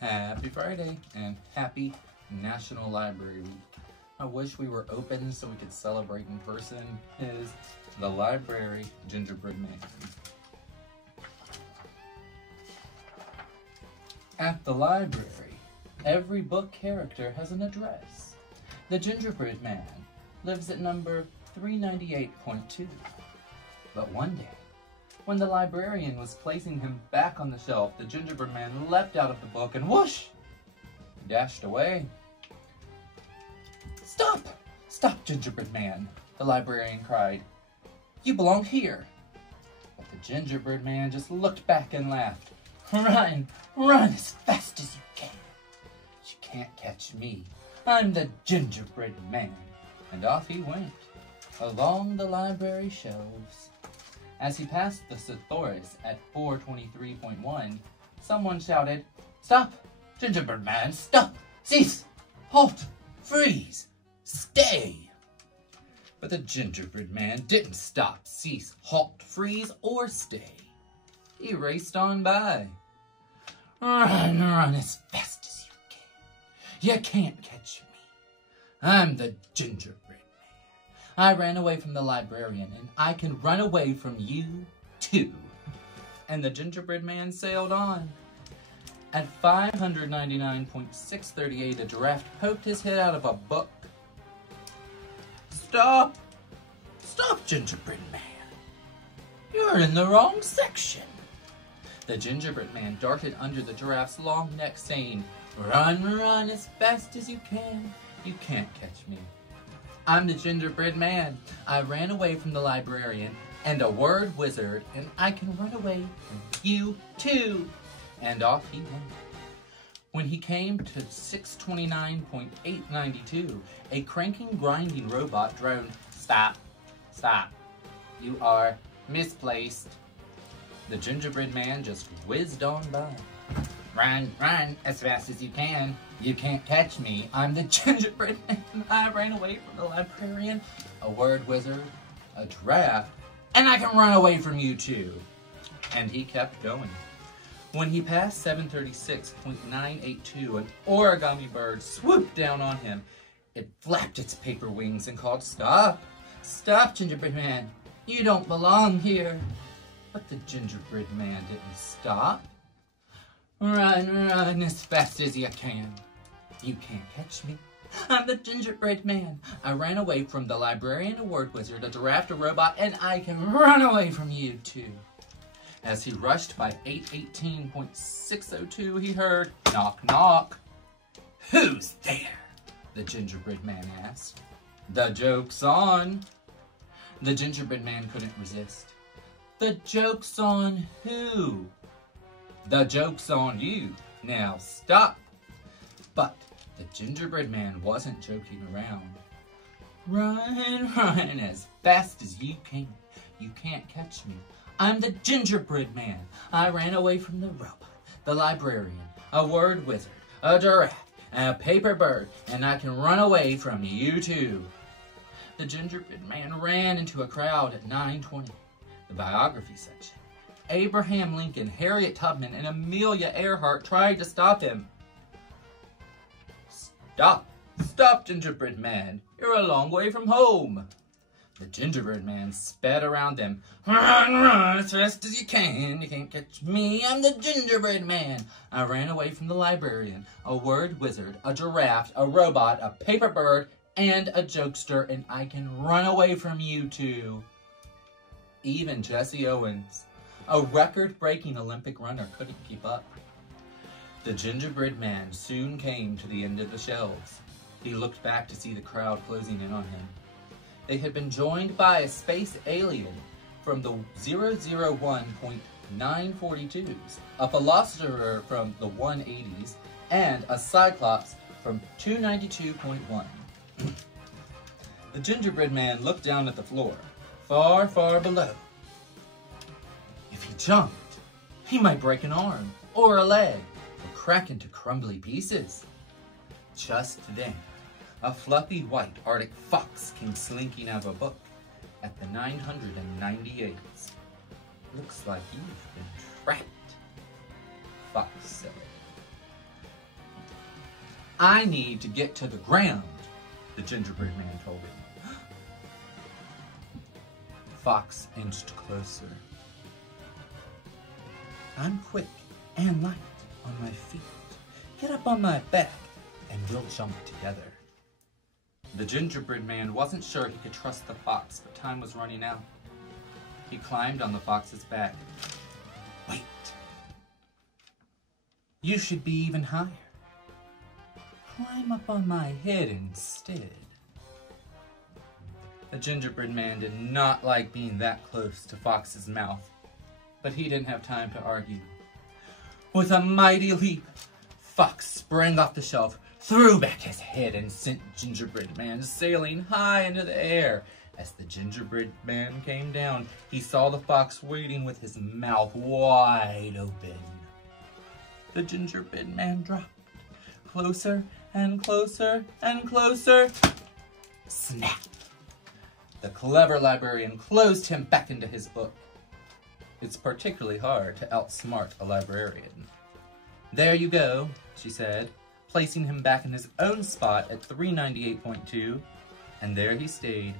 Happy Friday and happy National Library Week. I wish we were open so we could celebrate in person. Is the Library Gingerbread Man. At the library, every book character has an address. The Gingerbread Man lives at number 398.2. But one day, when the librarian was placing him back on the shelf, the gingerbread man leapt out of the book and whoosh! Dashed away. Stop! Stop, gingerbread man, the librarian cried. You belong here. But the gingerbread man just looked back and laughed. Run! Run as fast as you can. You can't catch me. I'm the gingerbread man. And off he went, along the library shelves. As he passed the thesaurus at 423.1, someone shouted, Stop! Gingerbread man, stop! Cease! Halt! Freeze! Stay! But the gingerbread man didn't stop, cease, halt, freeze, or stay. He raced on by. Run, run as fast as you can. You can't catch me. I'm the gingerbread man. I ran away from the librarian, and I can run away from you, too. And the gingerbread man sailed on. At 599.638, a giraffe poked his head out of a book. Stop! Stop, gingerbread man. You're in the wrong section. The gingerbread man darted under the giraffe's long neck, saying, Run, run as fast as you can. You can't catch me. I'm the gingerbread man. I ran away from the librarian and a word wizard, and I can run away from you too. And off he went. When he came to 629.892, a cranking, grinding robot droned, Stop, stop. You are misplaced. The gingerbread man just whizzed on by. Run, run as fast as you can. You can't catch me. I'm the gingerbread man. I ran away from the librarian, a word wizard, a giraffe, and I can run away from you too. And he kept going. When he passed 736.982, an origami bird swooped down on him. It flapped its paper wings and called, Stop! Stop, gingerbread man. You don't belong here. But the gingerbread man didn't stop. Run, run as fast as you can. You can't catch me. I'm the gingerbread man. I ran away from the librarian, a word wizard, a giraffe, a robot, and I can run away from you too. As he rushed by 818.602, he heard, Knock, knock. Who's there? The gingerbread man asked. The joke's on. The gingerbread man couldn't resist. The joke's on who? The joke's on you. Now stop. But the gingerbread man wasn't joking around. Run, run as fast as you can. You can't catch me. I'm the gingerbread man. I ran away from the robot, the librarian, a word wizard, a giraffe, and a paper bird, and I can run away from you too. The gingerbread man ran into a crowd at 9:20, the biography section. Abraham Lincoln, Harriet Tubman, and Amelia Earhart tried to stop him. Stop! Stop, gingerbread man! You're a long way from home! The gingerbread man sped around them. Run, run as fast as you can. You can't catch me. I'm the gingerbread man. I ran away from the librarian, a word wizard, a giraffe, a robot, a paper bird, and a jokester, and I can run away from you too. Even Jesse Owens, a record-breaking Olympic runner, couldn't keep up. The gingerbread man soon came to the end of the shelves. He looked back to see the crowd closing in on him. They had been joined by a space alien from the 001.942s, a philosopher from the 180s, and a cyclops from 292.1. The gingerbread man looked down at the floor, far, far below. If he jumped, he might break an arm, or a leg, or crack into crumbly pieces. Just then, a fluffy white Arctic fox came slinking out of a book at the 998. Looks like you've been trapped, Fox said. I need to get to the ground, the gingerbread man told him. The fox inched closer. I'm quick and light on my feet. Get up on my back and we'll jump together. The gingerbread man wasn't sure he could trust the fox, but time was running out. He climbed on the fox's back. Wait. You should be even higher. Climb up on my head instead. The gingerbread man did not like being that close to Fox's mouth, but he didn't have time to argue. With a mighty leap, Fox sprang off the shelf, threw back his head, and sent Gingerbread Man sailing high into the air. As the Gingerbread Man came down, he saw the fox waiting with his mouth wide open. The Gingerbread Man dropped. Closer and closer and closer. Snap! The clever librarian closed him back into his book. It's particularly hard to outsmart a librarian. There you go, she said, placing him back in his own spot at 398.2, and there he stayed,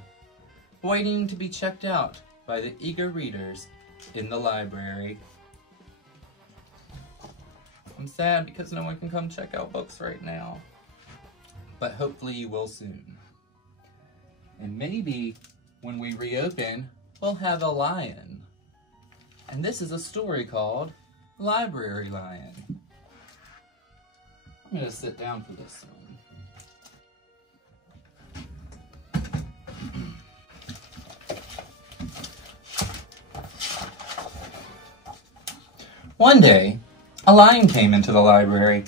waiting to be checked out by the eager readers in the library. I'm sad because no one can come check out books right now, but hopefully you will soon. And maybe when we reopen, we'll have a lion. And this is a story called Library Lion. I'm going to sit down for this one. One day, a lion came into the library.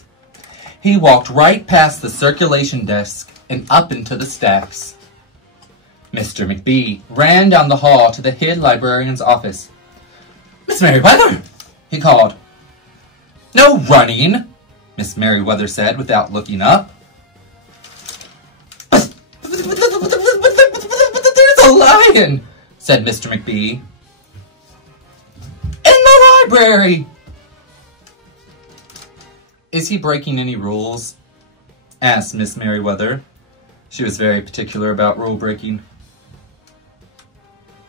He walked right past the circulation desk and up into the stacks. Mr. McBee ran down the hall to the head librarian's office. Miss Merriweather, he called. No running, Miss Merriweather said without looking up. But there's a lion, said Mr. McBee. In the library. Is he breaking any rules? Asked Miss Merriweather. She was very particular about rule breaking.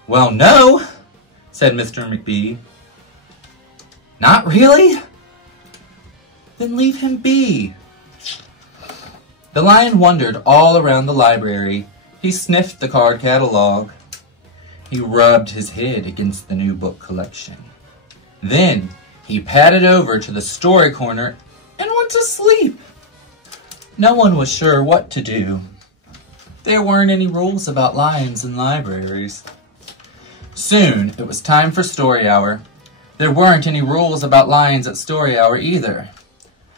Well, no, said Mr. McBee. Not really? Then leave him be. The lion wandered all around the library. He sniffed the card catalog. He rubbed his head against the new book collection. Then he padded over to the story corner and went to sleep. No one was sure what to do. There weren't any rules about lions in libraries. Soon, it was time for story hour. There weren't any rules about lions at story hour either.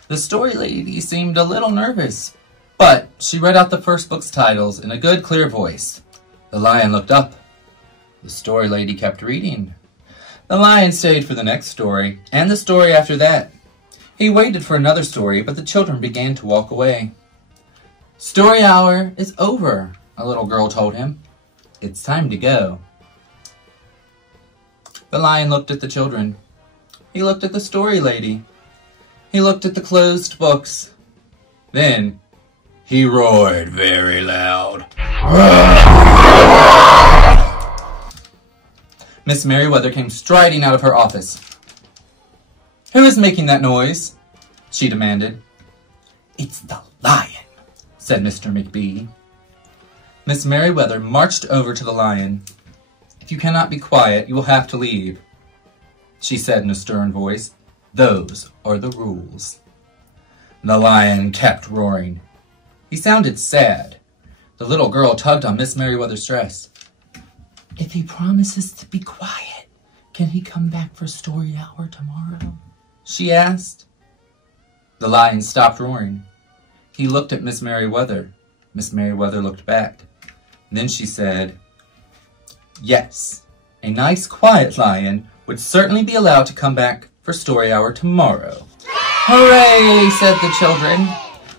The story lady seemed a little nervous, but she read out the first book's titles in a good, clear voice. The lion looked up. The story lady kept reading. The lion stayed for the next story, and the story after that. He waited for another story, but the children began to walk away. Story hour is over, a little girl told him. It's time to go. The lion looked at the children. He looked at the story lady. He looked at the closed books. Then, he roared very loud. Miss Merriweather came striding out of her office. Who is making that noise? She demanded. It's the lion, said Mr. McBee. Miss Merriweather marched over to the lion. If you cannot be quiet, you will have to leave, she said in a stern voice. Those are the rules. The lion kept roaring. He sounded sad. The little girl tugged on Miss Merriweather's dress. If he promises to be quiet, can he come back for story hour tomorrow? She asked. The lion stopped roaring. He looked at Miss Merriweather. Miss Merriweather looked back. Then she said, Yes, a nice quiet lion would certainly be allowed to come back for story hour tomorrow. Hooray, said the children.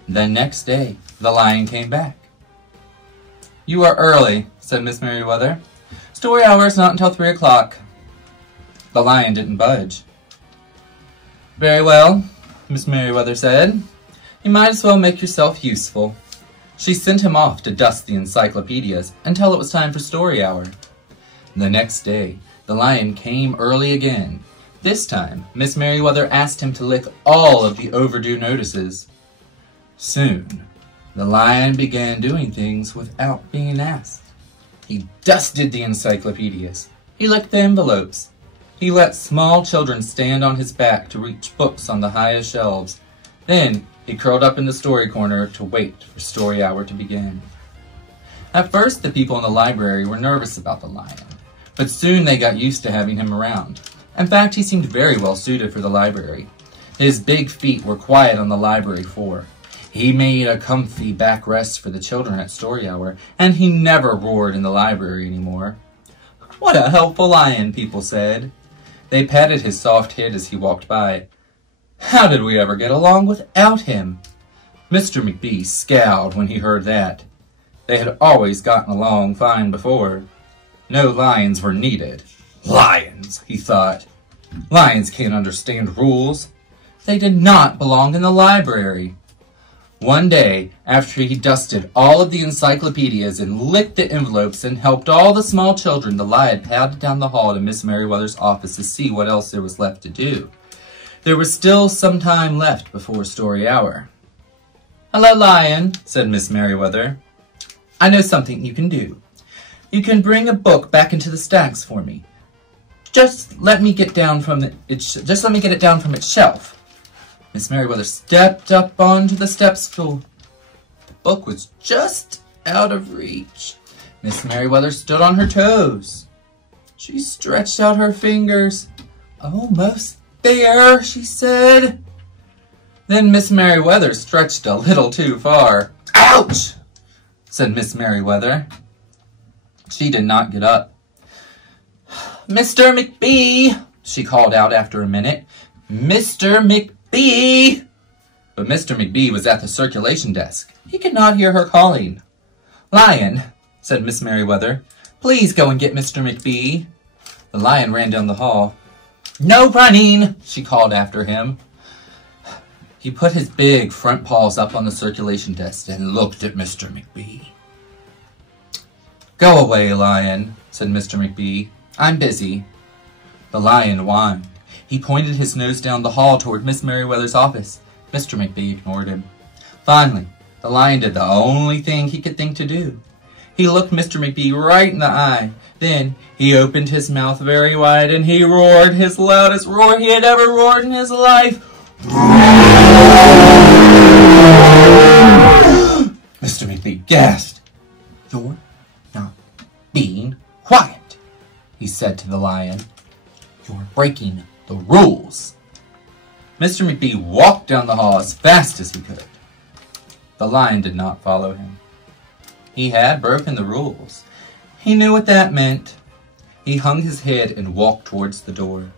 The next day, the lion came back. You are early, said Miss Merriweather. Story hour is not until 3 o'clock. The lion didn't budge. Very well, Miss Merriweather said. You might as well make yourself useful. She sent him off to dust the encyclopedias until it was time for story hour. The next day, the lion came early again. This time, Miss Merriweather asked him to lick all of the overdue notices. Soon, the lion began doing things without being asked. He dusted the encyclopedias. He licked the envelopes. He let small children stand on his back to reach books on the highest shelves. Then, he curled up in the story corner to wait for story hour to begin. At first, the people in the library were nervous about the lion, but soon they got used to having him around. In fact, he seemed very well suited for the library. His big feet were quiet on the library floor. He made a comfy backrest for the children at story hour, and he never roared in the library anymore. What a helpful lion, people said. They patted his soft head as he walked by. How did we ever get along without him? Mr. McBee scowled when he heard that. They had always gotten along fine before. No lions were needed. Lions, he thought. Lions can't understand rules. They did not belong in the library. One day, after he dusted all of the encyclopedias and licked the envelopes and helped all the small children, the lion padded down the hall to Miss Merriweather's office to see what else there was left to do. There was still some time left before story hour. Hello, Lion, said Miss Merriweather. I know something you can do. You can bring a book back into the stacks for me. Just let me get it down from its shelf. Miss Merriweather stepped up onto the step stool. The book was just out of reach. Miss Merriweather stood on her toes. She stretched out her fingers. Almost there, she said. Then Miss Merriweather stretched a little too far. Ouch, said Miss Merriweather. She did not get up. Mr. McBee, she called out after a minute. Mr. McBee! But Mr. McBee was at the circulation desk. He could not hear her calling. Lion, said Miss Merriweather, please go and get Mr. McBee. The lion ran down the hall. No running, she called after him. He put his big front paws up on the circulation desk and looked at Mr. McBee. Go away, Lion, said Mr. McBee. I'm busy. The lion whined. He pointed his nose down the hall toward Miss Merriweather's office. Mr. McBee ignored him. Finally, the lion did the only thing he could think to do. He looked Mr. McBee right in the eye. Then he opened his mouth very wide and he roared his loudest roar he had ever roared in his life. Mr. McBee gasped. You're not being quiet, he said to the lion. You're breaking the rules. Mr. McBee walked down the hall as fast as he could. The lion did not follow him. He had broken the rules. He knew what that meant. He hung his head and walked towards the door.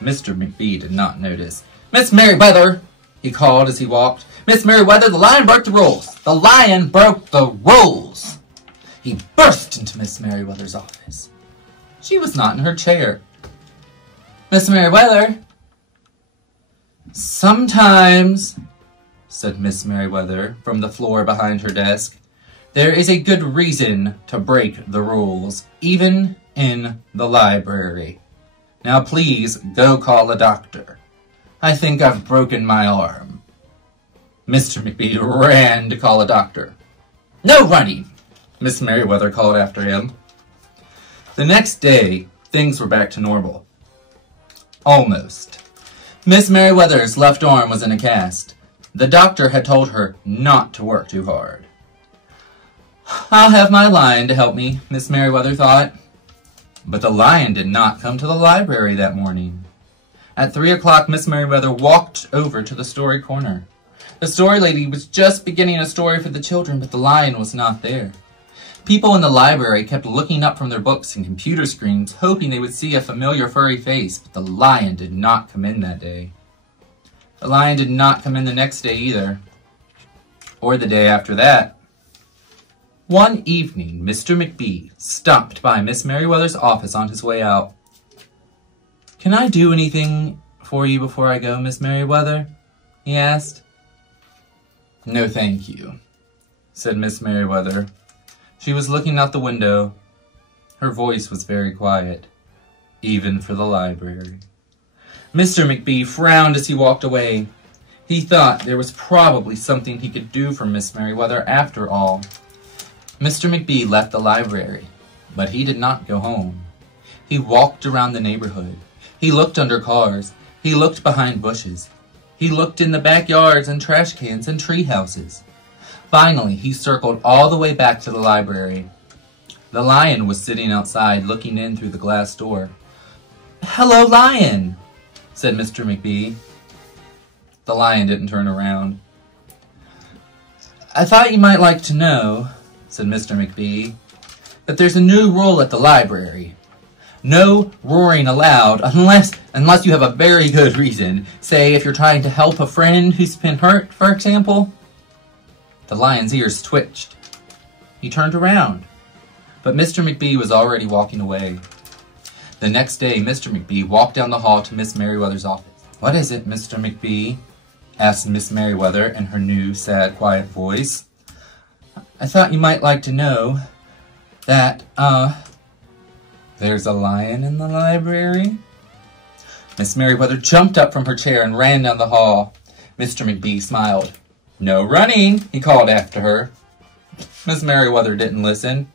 Mr. McBee did not notice. Miss Merriweather, he called as he walked. Miss Merriweather, the lion broke the rules. The lion broke the rules. He burst into Miss Merriweather's office. She was not in her chair. Miss Merriweather. Sometimes, said Miss Merriweather from the floor behind her desk, there is a good reason to break the rules, even in the library. Now please go call a doctor. I think I've broken my arm. Mr. McBee ran to call a doctor. No running, Miss Merriweather called after him. The next day, things were back to normal. Almost. Miss Merriweather's left arm was in a cast. The doctor had told her not to work too hard. I'll have my lion to help me, Miss Merriweather thought. But the lion did not come to the library that morning. At 3 o'clock, Miss Merriweather walked over to the story corner. The story lady was just beginning a story for the children, but the lion was not there. People in the library kept looking up from their books and computer screens, hoping they would see a familiar furry face, but the lion did not come in that day. The lion did not come in the next day either, or the day after that. One evening, Mr. McBee stopped by Miss Merriweather's office on his way out. Can I do anything for you before I go, Miss Merriweather? He asked. "No, thank you," said Miss Merriweather. She was looking out the window. Her voice was very quiet, even for the library. Mr. McBee frowned as he walked away. He thought there was probably something he could do for Miss Merriweather after all. Mr. McBee left the library, but he did not go home. He walked around the neighborhood. He looked under cars. He looked behind bushes. He looked in the backyards and trash cans and tree houses. Finally, he circled all the way back to the library. The lion was sitting outside, looking in through the glass door. "Hello, Lion," said Mr. McBee. The lion didn't turn around. "I thought you might like to know," said Mr. McBee, "that there's a new rule at the library. No roaring aloud unless you have a very good reason. Say, if you're trying to help a friend who's been hurt, for example." The lion's ears twitched. He turned around, but Mr. McBee was already walking away. The next day, Mr. McBee walked down the hall to Miss Merriweather's office. "What is it, Mr. McBee?" asked Miss Merriweather in her new, sad, quiet voice. "I thought you might like to know that, there's a lion in the library?" Miss Merriweather jumped up from her chair and ran down the hall. Mr. McBee smiled. "No running," he called after her. Miss Merriweather didn't listen.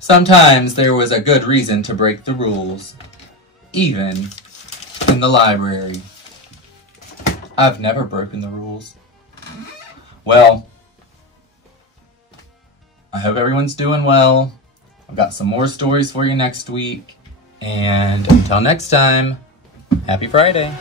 Sometimes there was a good reason to break the rules, even in the library. I've never broken the rules. Well, I hope everyone's doing well. I've got some more stories for you next week. And until next time, happy Friday.